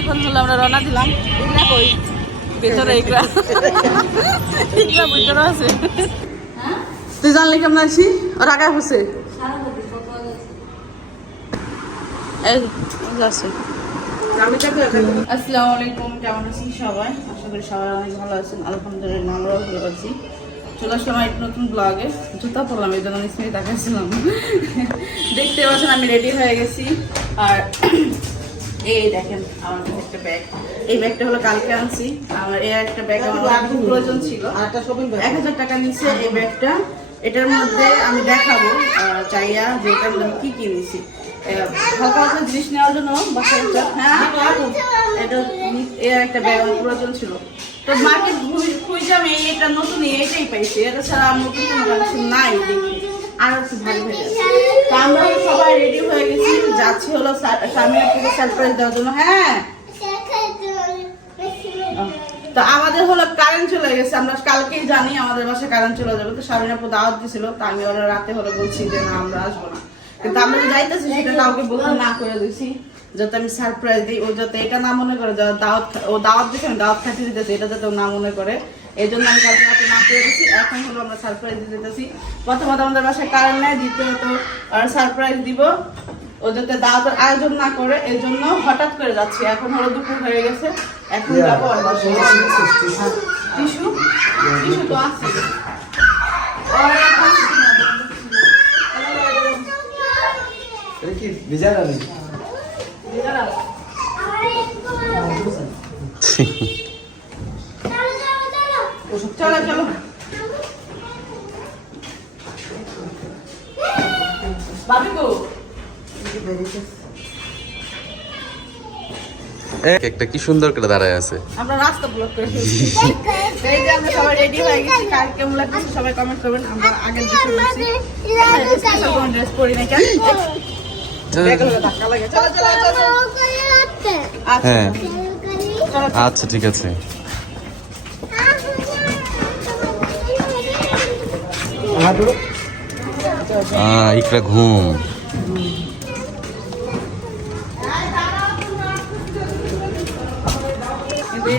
এখন হলো আমরা রওনা দিলাম। কই ভেতরে ইকরা ভিতরে আছে। তুই জানলি কেমন আছি। ওর আগে হচ্ছে আসসালামু আলাইকুম কেমন আছেন সবাই? আশা করি সবাই অনেক ভালো আছেন। আলহামদুলিল্লাহ আমরাও ভালো আছি। চলে আসলাম একটা নতুন ব্লগে জুতা পরলাম এই জন্য দেখতে পাচ্ছেন আমি রেডি হয়ে গেছি। আর এই দেখেন আমার কাছে একটা ব্যাগ এই ব্যাগটা হলো কালকে আনছি। আমার এই একটা ব্যাগ আমার খুব প্রয়োজন ছিল। এক হাজার টাকা নিচ্ছে এই ব্যাগটা এটার মধ্যে আমি দেখাবো চাইয়া যে এটার মধ্যে আমি কি কি নিছি। আহ, হালকা হালকা জিনিস নেওয়ার জন্য বাসায় হ্যাঁ? এটা এর একটা ব্যাগ আমার প্রয়োজন ছিল। তো মার্কেট খুঁজে আমি এটা নতুন এটাই পাইছি। এটা ছাড়া নতুন কোনো নাই দেখি। একটু ভালো হয়ে যাচ্ছে। তো আমরা সবাই রেডি হয়ে গেছি, যাচ্ছি হলো সারপ্রাইজ দেওয়ার জন্য হ্যাঁ? তো আমাদের হলো কারেন্ট চলে গেছে, আমরা কালকেই জানি আমাদের বাসায় কারেন্ট চলে যাবে। তো দাওয়াত দিছিল, তো আমি ওরা রাতে হলো বলছি যে না, আমরা আসব না। কিন্তু আমরা যাইতেছি সেটা কাউকে বলতে না করে দিছি, যাতে আমি সারপ্রাইজ দিই। ও যাতে এটা না মনে করে যাতে দাওয়াত ও দাওয়াত দিচ্ছে আমি দাওয়াত খাতে দিতেছি, এটা যাতে ও না মনে করে। এই জন্য আমি কালকে রাতে না করে দিচ্ছি এখন হলো আমরা সারপ্রাইজ দিতে দিতেছি প্রথমত আমাদের বাসায় কারেন্ট নেই দ্বিতীয়ত আর সারপ্রাইজ দিব। ও যাতে দাওয়াতের আয়োজন না করে এই জন্য হঠাৎ করে যাচ্ছি। এখন হলো দুপুর হয়ে গেছে। এখন যাব আর বাসায়। Tissue tissue. তো আছে। চলো। চলো একটা কি সুন্দর করে দাঁড়ায় আছে। আমরা রাস্তা ব্লক করে ফেলছি এই যে আমরা সবাই রেডি হয়ে গেছি। কার কেমন লাগছে সবাই কমেন্ট করবেন। আমরা আগের দিকে বলছি কোনো ড্রেস পরি না কেন আচ্ছা হ্যাঁ। চলো। আচ্ছা ঠিক আছে। আহ, ঘুম।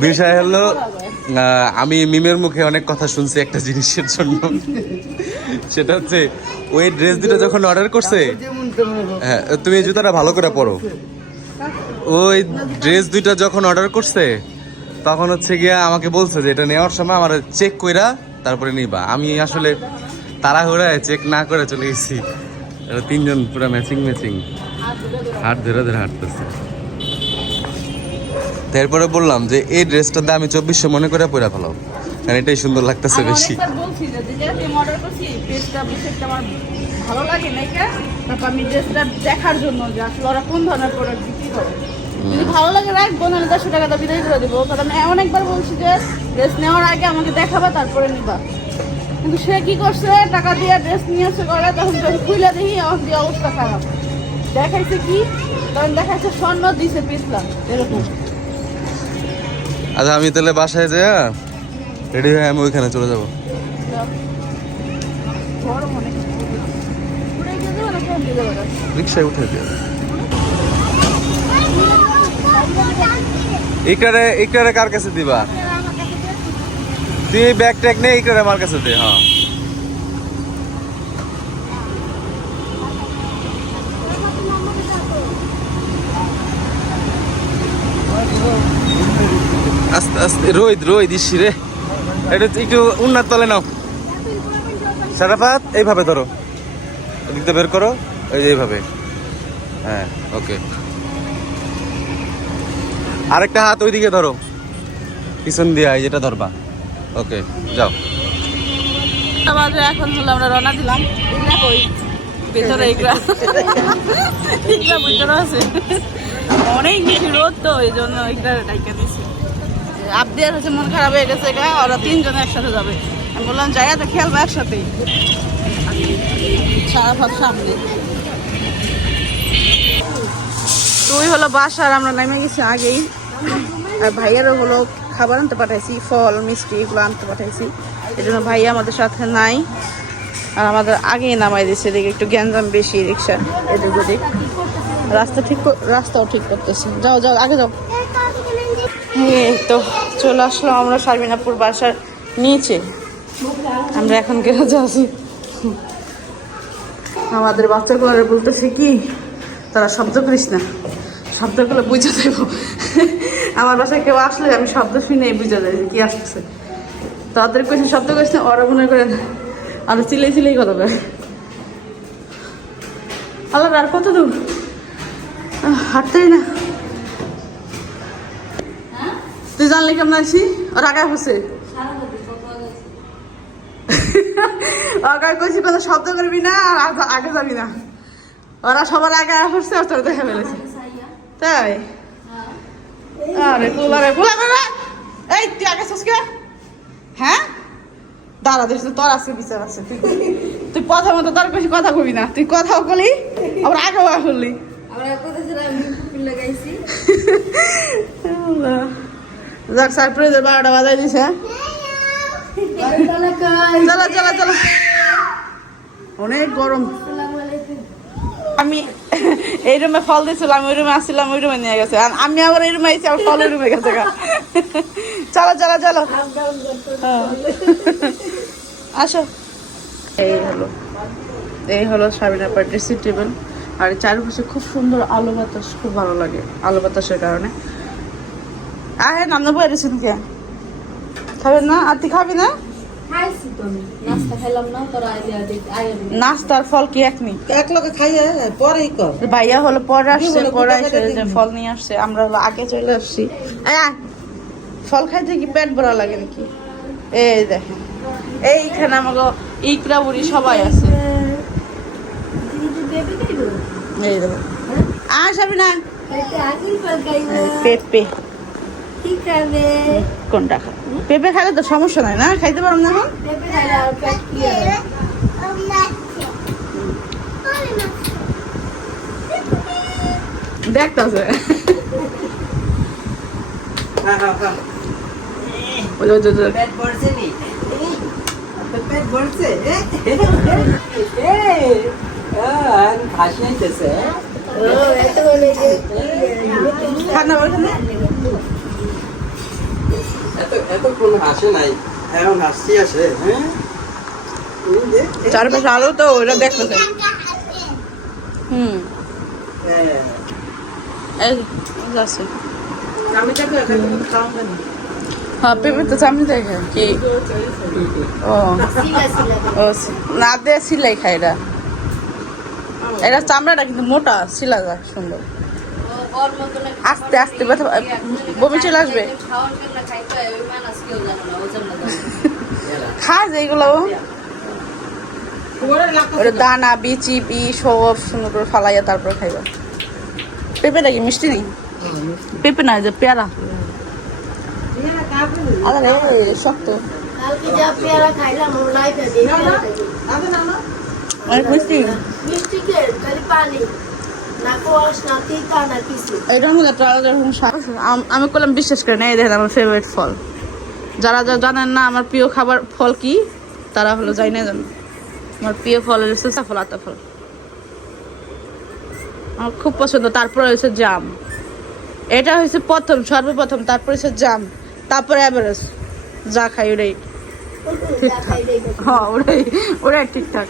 বিষয় হলো আমি মিমের মুখে অনেক কথা শুনছি একটা জিনিসের জন্য। সেটা হচ্ছে ওই ড্রেস দুটো যখন অর্ডার করছে। হ্যাঁ তুমি এই জুতাটা ভালো করে পরো। ওই ড্রেস দুইটা যখন অর্ডার করছে তখন হচ্ছে গিয়া আমাকে বলছে যে এটা নেওয়ার সময় আমার চেক কইরা তারপরে নিবা। আমি আসলে তাড়াহুড়ায় চেক না করে চলে গেছি। তিনজন পুরো ম্যাচিং ম্যাচিং হাত ধরে ধরে হাঁটতেছে। তারপরে বললাম যে এই ড্রেসটার দাম আমি চব্বিশশো মনে করে পরে ফেলাও। কারণ এটাই সুন্দর লাগতেছে বেশি। ভালো লাগে না তারপর আমি ড্রেসটা দেখার জন্য যে আসলে ওরা কোন ধরনের প্রোডাক্ট বিক্রি করে? যদি ভালো লাগে রাখব না দেড়শো টাকা বিদায় করে দেবো। কারণ অনেকবার বলছি যে ড্রেস নেওয়ার আগে আমাকে দেখাবা তারপরে নিবা। কিন্তু সে কি করছে? টাকা দিয়ে ড্রেস নিয়ে এসে করে তখন খুলে দেখি আমার দিয়ে অবস্থা খারাপ। দেখাইছে কি? তখন দেখাইছে স্বর্ণ দিছে পিছলাম এরকম। আচ্ছা আমি তাহলে বাসায় যাই রেডি হয়ে আমি ওইখানে চলে যাব? রিক্সায় উঠে দিয়ে ইকরারে ইকরারে কার কাছে দিবা? তুই ব্যাগ ট্যাগ নে ইকরারে আমার কাছে দে হ্যাঁ। আস্তে আস্তে রোদ রোদ ইসি রে। এটা একটু উন্নত তলে নাও। সারাফাত এইভাবে ধরো। এদিকটা বের করো, এই যে এইভাবে। হ্যাঁ ওকে। আরেকটা হাত ওইদিকে ধরো। পিছন দিয়ে যেটা ধরবা। ওকে, যাও। বাজে এখন হলো আমরা রওনা দিলাম। কই ভেতরে অনেক তো জন্য হচ্ছে মন খারাপ হয়ে গেছে একসাথে যাবে। আমি বললাম তো খেলব একসাথে সারা সামনে। তুই হলো বাসার আমরা নেমে গেছি আগেই। আর ভাইয়ারও হলো খাবার আনতে পাঠাইছি, ফল, মিষ্টি এগুলো আনতে পাঠাইছি। এই জন্য ভাইয়া আমাদের সাথে নাই। আর আমাদের আগেই নামাই দিচ্ছে এদিকে একটু গ্যাঞ্জাম বেশি রিক্সা, এদিক ওদিক। রাস্তা ঠিক রাস্তাও ঠিক করতেছে। যাও যাও, আগে যাও। তো, চলে আসলো আমরা শারমিনাপুর বাসার নিচে। আমরা এখন গেলে যাচ্ছি আমাদের বাচ্চাগুলো বলতেছে কি, তারা শব্দ করিস না। শব্দগুলো বুঝে দেবো। আমার বাসায় কেউ আসলে আমি শব্দ শুনে বুঝে যাই যে কি আসতেছে তাদের কইছে, শব্দ করিস না, ওরা মনে করেন আর চিলেই চিলেই কথা বলে আল্লাহ, আর কত দূর? হাঁটতেই না। তুই জানলি কেমন আছি ওর আগে হচ্ছে শব্দ করবি না, আর আগে- যাবি না। ওরা সবার আগে আসছে তোর দেখে ফেলেছে। তাই? আরে এই তুই আগে সসকে হ্যাঁ? দাঁড়া তোর আজকে বিচার আছে। তুই তুই কথা মতো তার বেশি কথা কবি না। তুই কথাও বলি আবার করলি যাক সারপ্রাইজের বারোটা বাজাই দিছে। চলো চলো চলো। অনেক গরম। আমি এই রুমে ফল দিয়েছিলাম ওই রুমে আসছিলাম, ওই রুমে নিয়ে গেছে। আর আমি আবার এই রুমে আইছি আমার ফল ওই রুমে গেছে। চলো চলো চলো। হ্যাঁ। আসো। এই হলো এই হলো সাবিনা পার ড্রেসিং টেবিল আর চারিপাশে খুব সুন্দর আলো বাতাস, খুব ভালো লাগে আলো বাতাসের কারণে। আহে নামনা বই রেছেন কে খাবেন না? আর তুই খাবি না? নাস্তার ফল কি একনি এক লোকে খাইয়ে পরেই কর। ভাইয়া হলো পরে আসছে পরে যে ফল নিয়ে আসছে আমরা হলো আগে চলে আসছি। ফল খাইতে কি পেট ভরা লাগে নাকি? এই দেখেন এইখানে আমাকে ইকরা বুড়ি সবাই আছে। এই দেখো। আয় যাবি না পেঁপে। কোনটা খা পেঁপে খাইলে তো সমস্যা নাই না খাইতে পারো না এখন দেখতেছে হ্যাঁ এত এত হাসে নাই এখন হাসি আসে হ্যাঁ চারপাশে আলো তো ওরা হুম দেখো না হ্যাঁ না দে সিলাই খাই এরা। এটা চামড়াটা কিন্তু মোটা সিলা যায় সুন্দর। আস্তে আস্তে ব্যথা বমি চলে আসবে? খায় যে এগুলো। ওটা দানা, বিচি, বি সব সুন্দর করে ফালাইয়া তারপর খাইবা। পেঁপেটা কি মিষ্টি নেই পেঁপে না যে পেয়ারা। আরে শক্ত। অনেক মিষ্টি। স্বাদ- আম- আমি করলাম বিশ্বাস করি না, এই দেখেন আমার ফেভারিট ফল। যারা যা জানেন না আমার প্রিয় খাবার ফল কি, তারা হলো যাই না জানো। আমার প্রিয় ফল হচ্ছে সাফল আতা ফল। আমার খুব পছন্দ, তারপরে হয়েছে জাম। এটা হয়েছে প্রথম, সর্বপ্রথম, তারপরে হচ্ছে জাম, তারপরে অ্যাভারেজ। যা খাই ওটাই। ঠিকঠাক। হ্যাঁ ঠিকঠাক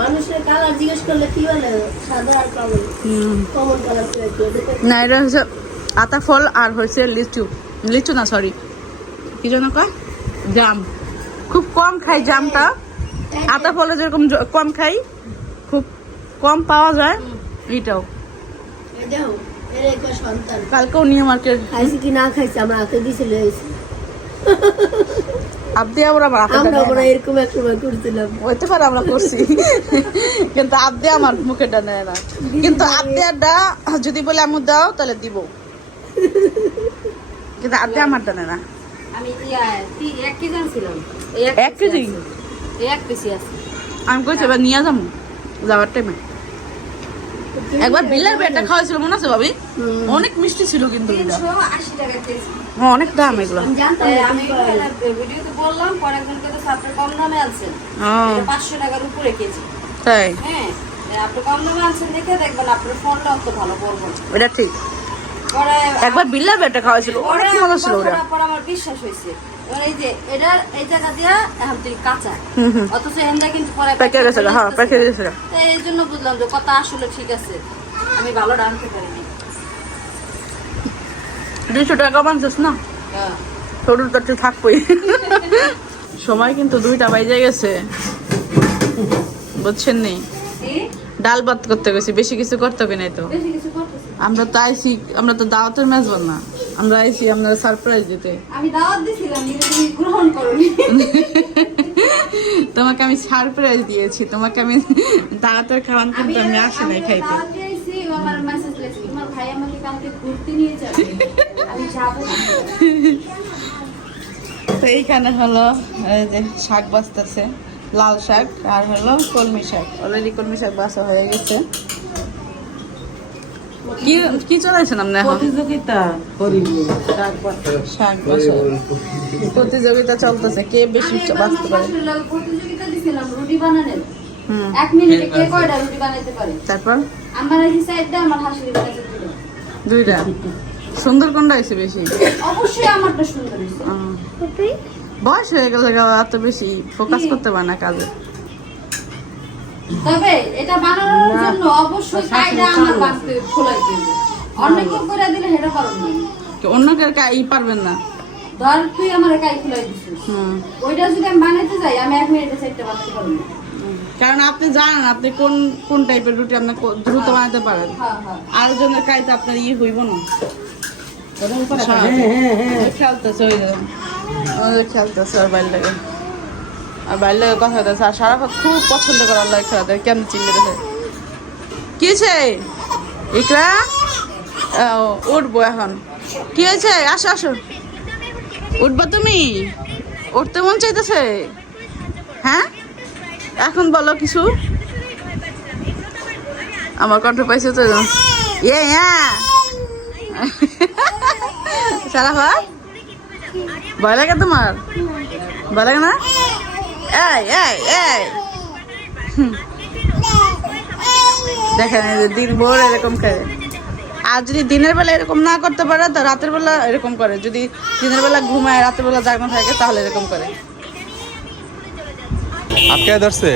মানুষের কালার জিজ্ঞেস করলে কি বলে? সাদা আর কমন কমন কালার না এটা হচ্ছে আতা ফল আর হচ্ছে লিচু। লিচু না সরি কি জন্য কয়? জাম। খুব কম খাই জামটা। আতা ফলে যেরকম কম খাই খুব কম পাওয়া যায় এটাও। কালকেও নিয়ে মার্কেট। খাইছি কি না খাইছি আমরা হাতে দিছিল আবার আমার আমরা। এরকম এক সময় করছিলাম। হইতে পারে আমরা করছি। কিন্তু আবদি আমার মুখে নেয় না। কিন্তু আবদিয়ারটা যদি বলে আমু দাও তাহলে দিব। কিন্তু আবদি আমার নেয় না। আমি এক কেজি আনছিলাম। এক কেজি? এক আছে। আমি কইছি এবার নিয়ে যাব। যাওয়ার টাইমে একবার বিলের বেটা খাওয়াইছিল মনে আছে ভাবি? অনেক মিষ্টি ছিল কিন্তু হ্যাঁ, অনেক দাম এগুলো। হ্যাঁ, এটা পাঁচশো টাকার উপরে কেজি। তাই? হ্যাঁ আপনি কম দামে আনছেন দেখে দেখবেন আপনার ফোনটা অত ভালো এটা ঠিক। একবার বিল্লা বেটা খাওয়াইছিল পরে অনেক মজা ছিল ওরা আমার বিশ্বাস হয়েছে। এবার এই যে এটা এই জায়গা দিয়া এখন তুই কাঁচা অথচ এখানটা কিন্তু পরে পেকে গেছে হ্যাঁ পেকে গেছে এই জন্য বুঝলাম যে কথা আসলে ঠিক আছে। আমি ভালো রাঁধতে পারিনি। দুইশো টাকা বানছিস না। তো একটু থাকবই। সময় কিন্তু দুইটা বাইজে গেছে। বুঝছেন নি? ডাল ভাত করতে গেছি বেশি কিছু করতে হবে নাই তো। আমরা তো আইসি আমরা তো দাওয়াতের মেজবান না। আমরা আইসি আপনারা সারপ্রাইজ দিতে। আমি দাওয়াত দিছিলাম কিন্তু তুমি গ্রহণ করনি। তোমাকে আমি সারপ্রাইজ দিয়েছি তোমাকে আমি দাওয়াতের খাওয়ান কিন্তু আমি আসি নাই খাইতে। দাওয়াত দিয়েছি, ও আমার মেসেজ দিয়েছে তোমার ভাই আমাকে কালকে ঘুরতে নিয়ে যাবে। আমি যাব না। তো এইখানে হলো যে শাক বাঁচতেছে লাল শাক আর হলো কলমি শাক। অলরেডি কলমি শাক বাছা হয়ে গেছে। কি কি চলাইছেন আপনি এখন? প্রতিযোগিতা প্রতিযোগিতা চলতেছে কে বেশি বাঁচতে পারে? প্রতিযোগিতা দিছিলাম রুটি বানানোর। হুম। এক মিনিটে কে কয়টা রুটি বানাইতে পারে? তারপর? আমার এই সাইডটা আমার হাসুরি বানাইতে দুইটা। সুন্দর কোনটা হয়েছে বেশি? অবশ্যই আমারটা সুন্দর হয়েছে। বয়স হয়ে গেলে এত বেশি ফোকাস করতে পারে না কাজে। তবে এটা বানানোর জন্য অবশ্যই কায়দা আমার বাঁচতে খোলাই দিবে। অন্য কেউ করে দিলে হেটা পারব না অন্য কেউ কা- ই পারবেন না। ধর তুই আমার কাই খোলাই দিছিস। হুম। ওইটা যদি আমি বানাইতে যাই আমি এক মিনিটে সাইডটা বানাতে পারব। না কারণ আপনি জানেন আপনি কোন কোন টাইপের রুটি আপনি দ্রুত বানাতে পারেন। হ্যাঁ হ্যাঁ। আরেকজনের কাইতে আপনার ইয়ে হইব না। হ্যাঁ হ্যাঁ হ্যাঁ। খেলতেছে ওই। খেলতেছে আর বাইর লাগে। আর বাইর কথা হইতেছে। আর সারাক্ষণ খুব পছন্দ করে আল্লাহ খেলা দেয় কেমন চিল্লে দেখে কি হয়েছে? ইকরা? উঠবো এখন। কি হয়েছে? আসো আসো। উঠবা তুমি? উঠতে মন চাইতেছে? হ্যাঁ? এখন বলো কিছু। আমার কণ্ঠ পাইছে তো ইয়ে হ্যাঁ সারা ভয় লাগে তোমার? ভয় লাগে না? দেখেন দিন ভোর এরকম করে। আর যদি দিনের বেলা এরকম না করতে পারে, তো রাতের বেলা এরকম করে। যদি দিনের বেলা ঘুমায়, রাতের বেলা জাগনো থাকে, তাহলে এরকম করে। আটকে ধরছে?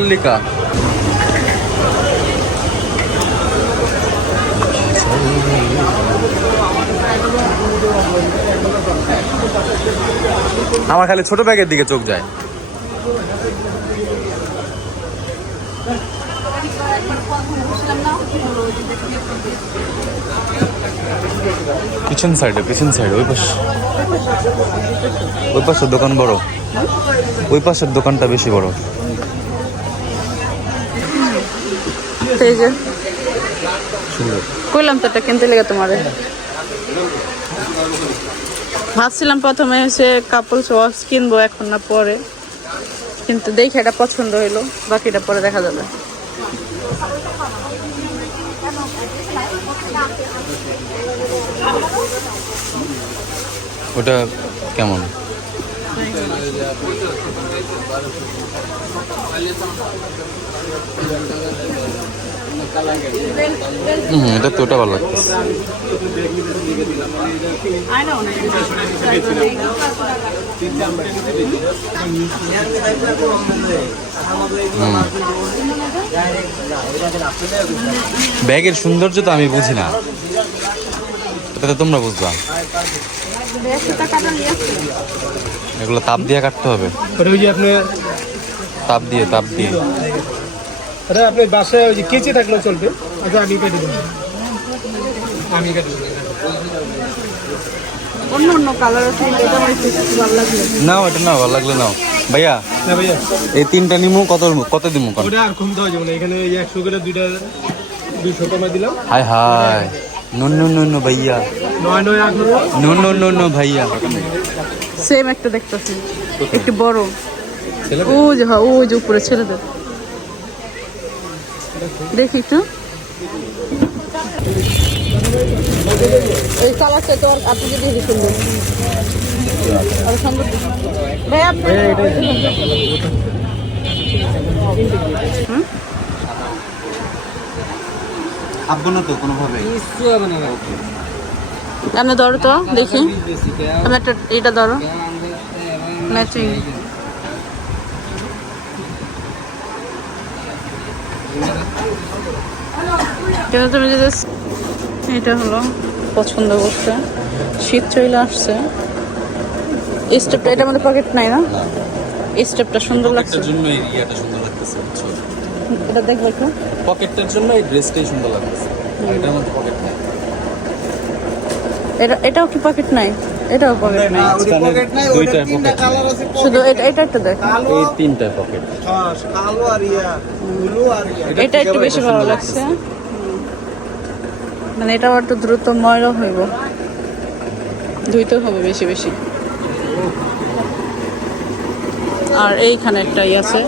মল্লিকা। আমার খালি ছোট ব্যাগের দিকে চোখ যায়। পিছন সাইডে পিছন সাইডে ওই পাশে। ওই পাশের দোকান বড়। ওই পাশের দোকানটা বেশি বড়। এই যে। কইলাম তো এটা কিনতে লেগে তোমারে। ভাবছিলাম প্রথমে হচ্ছে কাপড় ওয়াশ কিনবো এখন না পরে। কিন্তু দেখে এটা পছন্দ হইল বাকিটা পরে দেখা যাবে। ওটা কেমন? হুম এটা তো ওটা ভালো লাগছে ব্যাগের সৌন্দর্য তো আমি বুঝি না। এটা তো তোমরা বুঝবা। এগুলো তাপ দিয়ে কাটতে হবে। তাপ দিয়ে তাপ দিয়ে। ওটা আপনার বাসায় ওই যে কেচে থাকলেও চলবে। আচ্ছা আমি কেটে দেবো। আমি কেটে দেবো। অন্য অন্য কালার আছে এটা আমার ভালো লাগল। নাও এটা নাও ভালো লাগলে নাও। ভাইয়া না ভাইয়া। এই তিনটা নিমু কত কত দিমু কত ওটা আর না। এখানে করে দুইটা দুইশো টাকা দিলাম। হাই হাই নো নো নো নো ভাইয়া। নয় নয় নো নো নো নো ভাইয়া। সেম একটা দেখতেছি। একটু বড়। ও যে হ্যাঁ ও যে উপরে ছেলেদের। দেখি এই কালারটা তো আর আপনি যদি হেঁটে সুন্দর আর সুন্দর ভাই আপনি আব্বো তো কোনোভাবে? আপনি ধরো তো দেখি। আপনি এটা ধরো। ম্যাচিং কিন্তু তুমি যদি এটা হলো পছন্দ করছে। শীত চলে আসছে। স্টেপটা এটার মধ্যে পকেট নাই না? স্টেপটা সুন্দর লাগছে। জন্য এই ইয়াটা সুন্দর লাগতেছে এটা দেখব একটু। পকেটটার জন্য এই ড্রেসটাই সুন্দর লাগতেছে। আর এটার মধ্যে পকেট নেই। এটা এটাও কি পকেট নাই? এটাও পকেট নাই পকেট নাই দুইটা আছে শুধু এটা এটা একটা দেখ। এই তিনটা পকেট হ্যাঁ, কালো আর ইয়া ব্লু আর ইয়া। এটা একটু বেশি ভালো লাগছে। মানে এটা একটু দ্রুত ময়লা হইব। ধুইতে হবে বেশি বেশি। আর এইখানে একটা আছে।